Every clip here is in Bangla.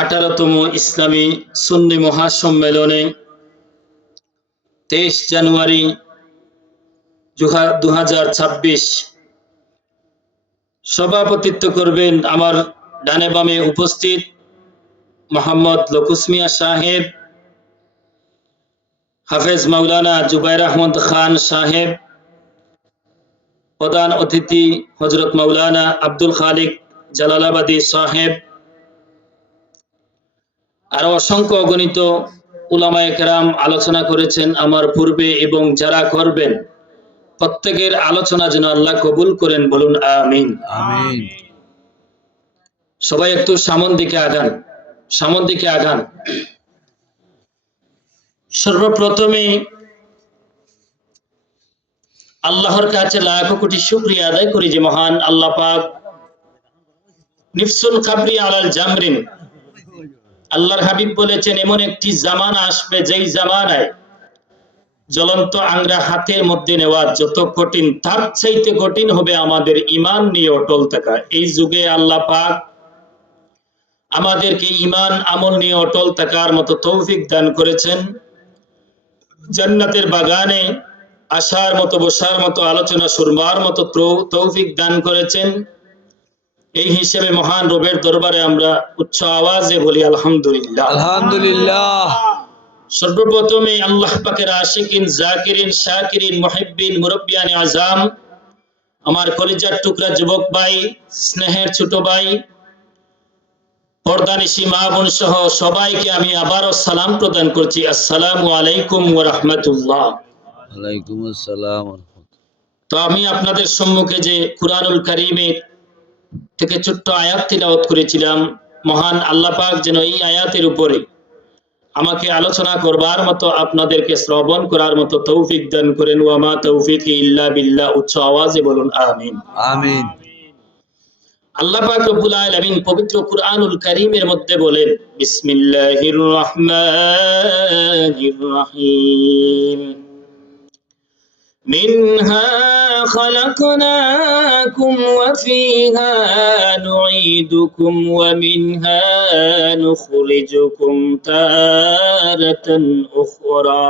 18তম ইসলামী সুন্নি মহাসম্মেলনে 23 জানুয়ারি 2026 সভাপতিত্ব করবেন আমার ডানে বামে উপস্থিত মোহাম্মদ লকুস মিয়া সাহেব, হাফেজ মাওলানা জুবাইর আহমদ খান সাহেব, প্রধান অতিথি হযরত মাওলানা আব্দুল খালিক জালালাবাদী সাহেব, আর অসংখ্য অগণিত উলামায়ে কেরাম আলোচনা করেছেন আমার পূর্বে এবং যারা করবেন প্রত্যেকের আলোচনা যেন আল্লাহ কবুল করেন, বলুন আমিন। আমিন। সবাই একটু সামন দিকে আগান। সর্বপ্রথমে আল্লাহর কাছে লাখো কোটি শুকরিয়া আদায় করি যে মহান আল্লাহ পাক নিফসুল কাবরি আলাল জামরিন, আল্লাহর হাবিব বলেছেন এমন একটি জামানা আসবে যেই জামানায় জ্বলন্ত আংরা হাতের মধ্যে নেওয়া যত কঠিন তার চাইতে কঠিন হবে আমাদের ঈমান নিয়ে অটল থাকা। এই যুগে আল্লাহ পাক আমাদেরকে ঈমান আমল নিয়ে অটল থাকার মতো তৌফিক দান করেছেন। জান্নাতের বাগানে আসার মতো, বসার মতো, আলোচনা শুনবার মতো তৌফিক দান করেছেন। এই হিসেবে মহান রবের দরবারে আমরা উচ্চ আওয়াজে বলি আলহামদুলিল্লাহ। আলহামদুলিল্লাহ। সর্বপ্রথমে আল্লাহ পাকের আশিকিন, জাকিরিন, শাকিরিন, মুহিব্বিন, মুরব্বিয়ানে আজম, আমার কলিজার টুকরা যুবক ভাই, স্নেহের ছোট ভাই, পর্দানিশী মা বোন সহ সবাইকে আমি আবারও সালাম প্রদান করছি। আসসালামু আলাইকুম ওয়া রাহমাতুল্লাহ। ওয়ালাইকুম আসসালাম। তো আমি আপনাদের সম্মুখে যে কুরআনুল কারীমের থেকে ছোট্ট আয়াত তিলাওয়াত করেছিলাম, মহান আল্লাহ পাক যেন এই আয়াতের উপরে আমাকে আলোচনা করবার মতো, আপনাদেরকে শ্রবণ করার মতো তৌফিক দান করেন। ওয়া মা তৌফিকি ইল্লা বিল্লাহ। উচ্চ আওয়াজে বলুন আমিন। আমিন। আল্লাহ পাক রব্বুল আলামিন পবিত্র কুরআনুল কারীমের মধ্যে বলেন, বিসমিল্লাহির রহমানির রহিম, মিনহা খালাকনাকুম ওয়া ফিহা নুঈদুকুম ওয়া মিনহা নুখরিজুকুম তারাতান উখরা।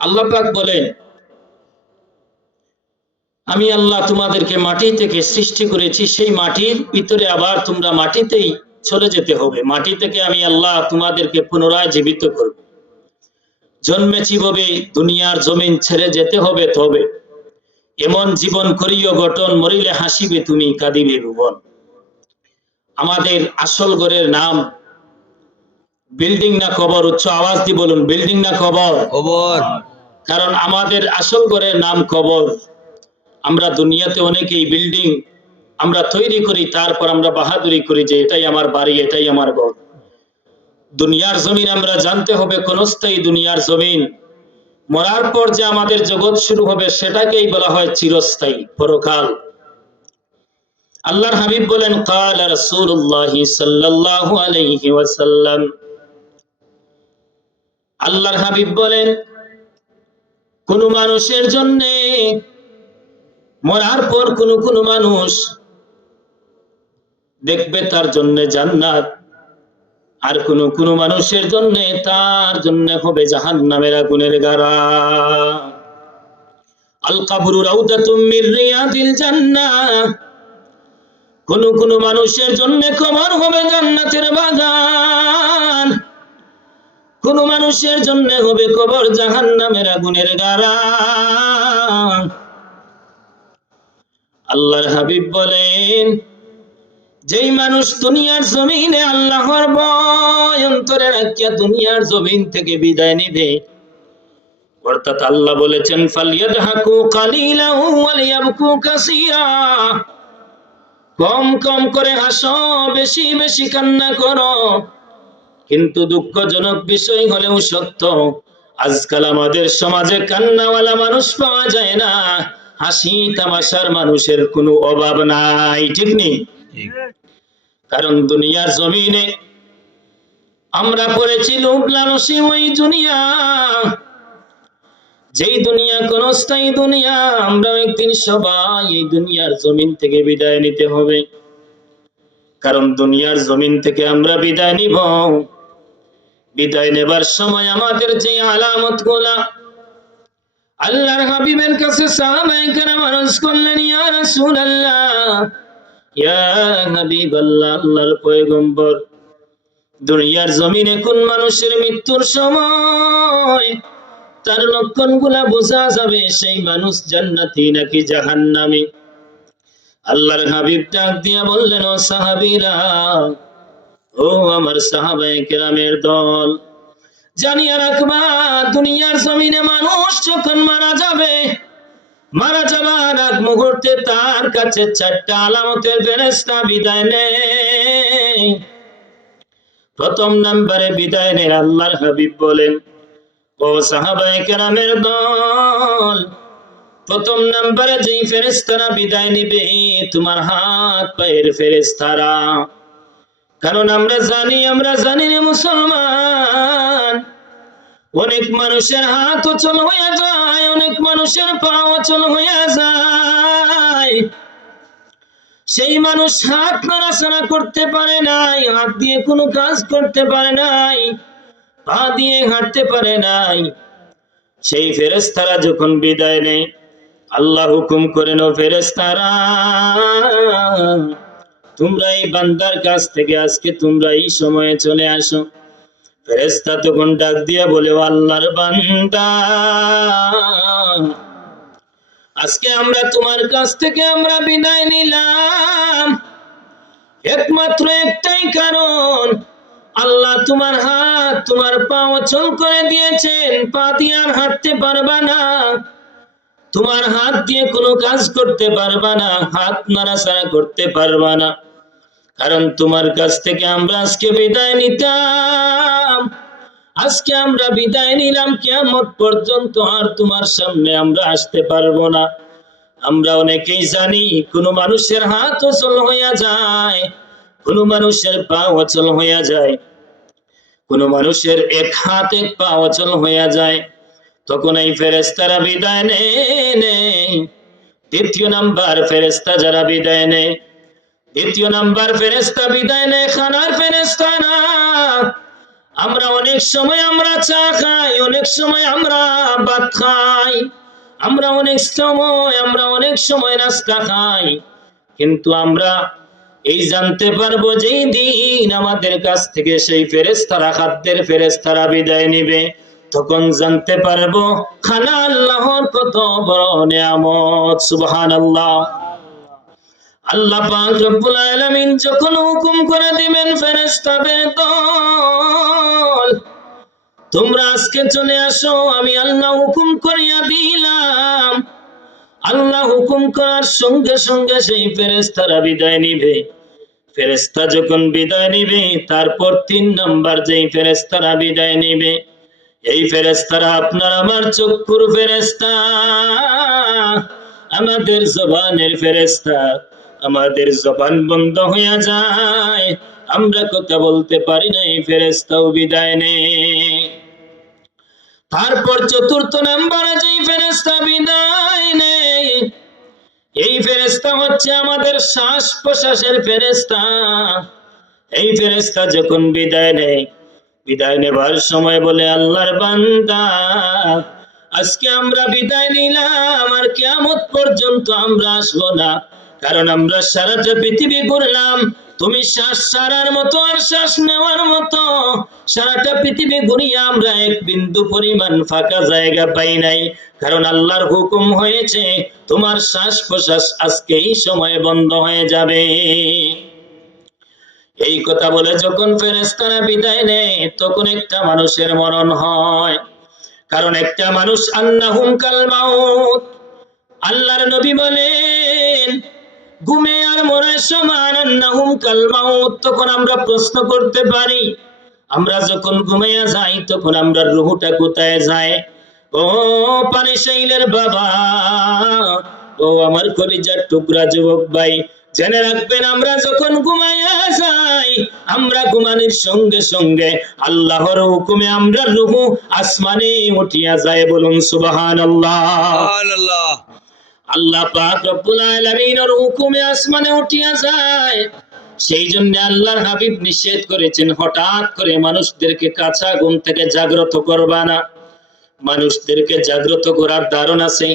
আল্লাহ পাক বলেন, আমি আল্লাহ তোমাদেরকে মাটি থেকে সৃষ্টি করেছি, সেই মাটির ভিতরে আবার তোমরা মাটিতেই চলে যেতে হবে। মাটি থেকে আমি আল্লাহ তোমাদেরকে পুনরায় জীবিত করব। জন্মেছি ভাবে দুনিয়ার জমিন ছেড়ে যেতে হবে, তবে এমন জীবন করিও গঠন, মরিলে হাসিবে তুমি, কাঁদিবে ভুবন। আমাদের আসল ঘরের নাম বিল্ডিং না কবর? উচ্চ আওয়াজ দিয়ে বলুন, বিল্ডিং না কবর? কবর। কারণ আমাদের আসল ঘরের নাম কবর। আমরা দুনিয়াতে অনেকেই বিল্ডিং আমরা তৈরি করি, তারপর আমরা বাহাদুরি করি যে এটাই আমার বাড়ি, এটাই আমার ঘর। দুনিয়ার জমিন আমরা জানতে হবে ক্ষণস্থায়ী দুনিয়ার জমিন। মরার পর যে আমাদের জগৎ শুরু হবে সেটাকেই বলা হয় চিরস্থায়ী, পরকাল। আল্লাহর হাবিব বলেন, ক্বালা রাসূলুল্লাহ সাল্লাল্লাহু আলাইহি ওয়াসাল্লাম, আল্লাহর হাবিব বলেন, কোন মানুষের জন্য মরার পর কোন মানুষ দেখবে তার জন্য জান্নাত, আর কোন মানুষের জন্য তার জন্য হবে জাহান্নামের আগুনের গাড়া। আল কবরু রাউদাতুম মির রিয়াদিল জান্নাহ, কোন মানুষের জন্য কবর হবে জান্নাতের বাগান, কোন মানুষের জন্য হবে কবর জাহান্নামের আগুনের গাড়া। আল্লাহর হাবিব বলেন, যেই মানুষ দুনিয়ার জমিনে আল্লাহর ভয় অন্তরে রাখিয়া দুনিয়ার জমিন থেকে বিদায় নিবে, অর্থাৎ আল্লাহ বলেছেন, ফালইয়াদহাকু কালিলান ওয়া লিয়াবকু কাসীরা, কম কম করে হাসো, বেশি বেশি কান্না করো। কিন্তু দুঃখজনক বিষয় হলেও সত্য, আজকাল আমাদের সমাজে কান্নাওয়ালা মানুষ পাওয়া যায় না, হাসি তামাশার মানুষের কোনো অভাব নাই। ঠিক নেই? কারণ দুনিয়ার জমিনে আমরা পড়েছি লোভ লালসী ওই দুনিয়া, যেই দুনিয়া ক্ষণস্থায়ী দুনিয়া। আমরা একদিন সবাই এই দুনিয়ার জমিন থেকে বিদায় নিতে হবে। কারণ দুনিয়ার জমিন থেকে আমরা বিদায় নিব, বিদায় নেবার সময় আমাদের যে আলামত গুলা আল্লাহর হাবিবের কাছে সাহাবায়ে কেরাম আরজ করলেন, ইয়া রাসূলুল্লাহ, ইয়া হাবিবাল্লাহ, আল্লাহর পয়গম্বর, দুনিয়ার জমিনে কোন মানুষের মৃত্যুর সময় তার লক্ষণগুলা বোঝা যাবে সেই মানুষ জান্নাতি নাকি জাহান্নামী? আল্লাহর হাবিব ডাক দিয়া বললেন, ও সাহাবীরা, ও আমার সাহাবায়ে কেরামের দল, জানিয়া রাখবা, দুনিয়ার জমিনে মানুষ যখন মারা যাবে, মারা যাবার আগ মুহূর্তে তার কাছে 4টা আলামতের ফেরেশতা বিদায় নেয়। প্রথম নম্বরে বিদায় নেয় আল্লাহর হাবিব বলেন, ও সাহাবায়ে কেরামের দল, প্রথম নম্বরে যেই ফেরেশতারা বিদায় নিবে তোমার হাত পায়ের ফেরেশতারা। কারণ আমরা জানি রে মুসলমান, অনেক মানুষের হাত অচল হয়ে যায়, অনেক মানুষের পা অচল হয়ে যায়। সেই মানুষ হাত নাড়াচাড়া করতে পারে নাই, হাত দিয়ে কোনো কাজ করতে পারে নাই, পা দিয়ে হাঁটতে পারে নাই। সেই ফেরেশতারা যখন বিদায় নেয়, আল্লাহ হুকুম করেন, ও ফেরেশতারা, তোমরা এই বান্দার কাছ থেকে আজকে তোমরা এই সময়ে চলে আসো। ফেরেশতা তখন ডাক দিয়া বলে, ও আল্লাহর বান্দা, আজকে আমরা তোমার কাছ থেকে আমরা বিদায় নিলাম একমাত্র একটাই কারণ, আল্লাহ তোমার হাত তোমার পা অচল করে দিয়েছেন, পা দিয়ে আর হাঁটতে পারবা না, তোমার হাত দিয়ে কোনো কাজ করতে পারবা না, হাত নাড়াচাড়া করতে পারবা না। কারণ তোমার কাছ থেকে আমরা আজকে বিদায় নিতাম, আজকে আমরা বিদায় নিলাম, কিয়ামত পর্যন্ত আর তোমার সামনে আমরা আসতে পারবো না। আমরা অনেকেই জানি কোন মানুষের হাত অচল হইয়া যায়, কোন মানুষের পা অচল হইয়া যায়, কোন মানুষের এক হাত এক পা অচল হইয়া যায়, তখন এই ফেরেশতারা বিদায় নেয়। দ্বিতীয় নাম্বার ফেরেশতা যারা বিদায় নেয়, দ্বিতীয় নাম্বার ফেরেশতা বিদায় নেয় খানার ফেরেশতা না। আমরা অনেক সময় আমরা চা খাই, অনেক সময় আমরা ভাত খাই, আমরা অনেক সময় নাস্তা খাই, কিন্তু আমরা এই জানতে পারবো যেই দিন আমাদের কাছ থেকে সেই ফেরেশতারা, খাদ্যের ফেরেশতারা বিদায় নিবে, তখন জানতে পারবো খানা আল্লাহর কত বড় নিয়ামত। সুবহানাল্লাহ। আল্লাহ পাক রব্বুল আলামিন যখন হুকুম করে দিবেন, ফেরেশতাদের দল, তোমরা আজকে চলে আসো, আমি আল্লাহ হুকুম করিয়া দিলাম। আল্লাহ হুকুম করার সঙ্গে সঙ্গে সেই ফেরেশতারা বিদায় নিবে। ফেরেশতা যখন বিদায় নিবে, তারপর 3 নাম্বার যেই ফেরেশতারা বিদায় নিবে, এই ফেরেশতারা আপনার আমার চক্ষুর ফেরেশতা, আমাদের জবানের ফেরেশতা। আমাদের জবান বন্ধ হয়ে যায়, আমরা কথা বলতে পারি না, এই ফেরেশতাও বিদায় নেয়। তারপর 4র্থ নাম্বারে যেই ফেরেশতা বিদায় নেয়, এই ফেরেশতা হচ্ছে আমাদের শ্বাস প্রশ্বাসের ফেরেশতা। এই ফেরেশতা যখন বিদায় নেয়, বিদায় নেবার সময় বলে, আল্লাহর বান্দা, আজকে আমরা বিদায় নিলাম, আর কিয়ামত পর্যন্ত আমরা আসবো না। কারণ আমরা সারাটা পৃথিবী ঘুরলাম, তুমি শ্বাস ছাড়ার মতো আর শ্বাস নেওয়ার মতো সারাটা পৃথিবী ঘুরিয়া আমরা এক বিন্দু পরিমাণ ফাঁকা জায়গা পাই নাই। কারণ আল্লাহর হুকুম হয়েছে তোমার শ্বাস প্রশ্বাস আজকে এই সময়ে বন্ধ হয়ে যাবে। এই কথা বলে যখন ফেরেশতারা বিদায় নেয়, তখন একটা মানুষের মরণ হয়। কারণ একটা মানুষ আন্নাহুম কাল মাউত, আল্লাহর নবী বলেন ঘুমে আর মরার সমান, আন্নাহুম কাল মাউত। তখন আমরা প্রশ্ন করতে পারি, আমরা যখন ঘুমাইয়া যাই তখন আমরা রূহটা কোথায় যায়? ও পানিশাইলের বাবা, ও আমার কলিজার টুকরা যুবক ভাই, জেনে রাখবেন, আমরা যখন ঘুমাইয়া যাই, আমরা ঘুমানোর সঙ্গে সঙ্গে আল্লাহর হুকুমে আমরা রূহ আসমানে উঠিয়া যায়। বলুন সুবহানাল্লাহ। সুবহানাল্লাহ। আল্লাহ পাক রব্বুল আলামিনের হুকুমে আসমানে উঠিয়া যায়। সেই জন্য আল্লাহর হাবিব নিষেধ করেছেন, হঠাৎ করে মানুষদেরকে কাঁচা ঘুম থেকে জাগ্রত করবা না। মানুষদেরকে জাগ্রত করার ধারণ আছে।